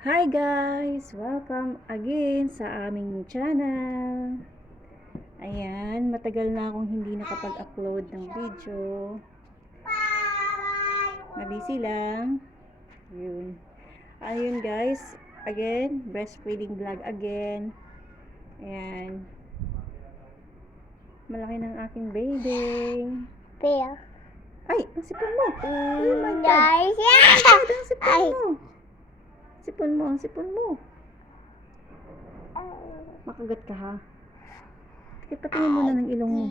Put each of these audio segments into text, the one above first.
Hi guys! Welcome again sa aming channel. Ayan, matagal na akong hindi nakapag-upload ng video. Mabisi lang. Ayun guys, again, breastfeeding vlog again. Ayan. Malaki ng aking baby. Bear. Ay, ang sipon mo! Oh my God! Guys, Ang sipon mo! Ang sipon mo! Makagat ka ha? Sige, patingin muna ng ilong mo.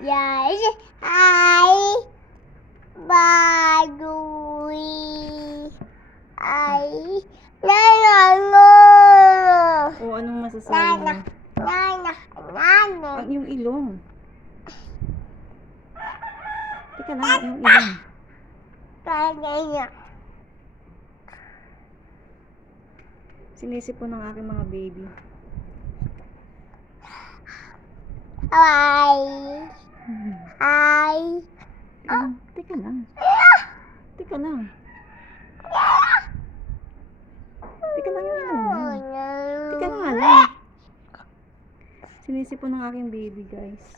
guys, ay baduy ay no. O, anong masasabi mo? Nana. Ang yung ilong. Teka lang, yung ilong. Nana. Sinisip po ng aking mga baby. Ay. Teka lang. Teka lang yung ilong mo. Teka nga lang. Sinisip po ng aking baby, guys.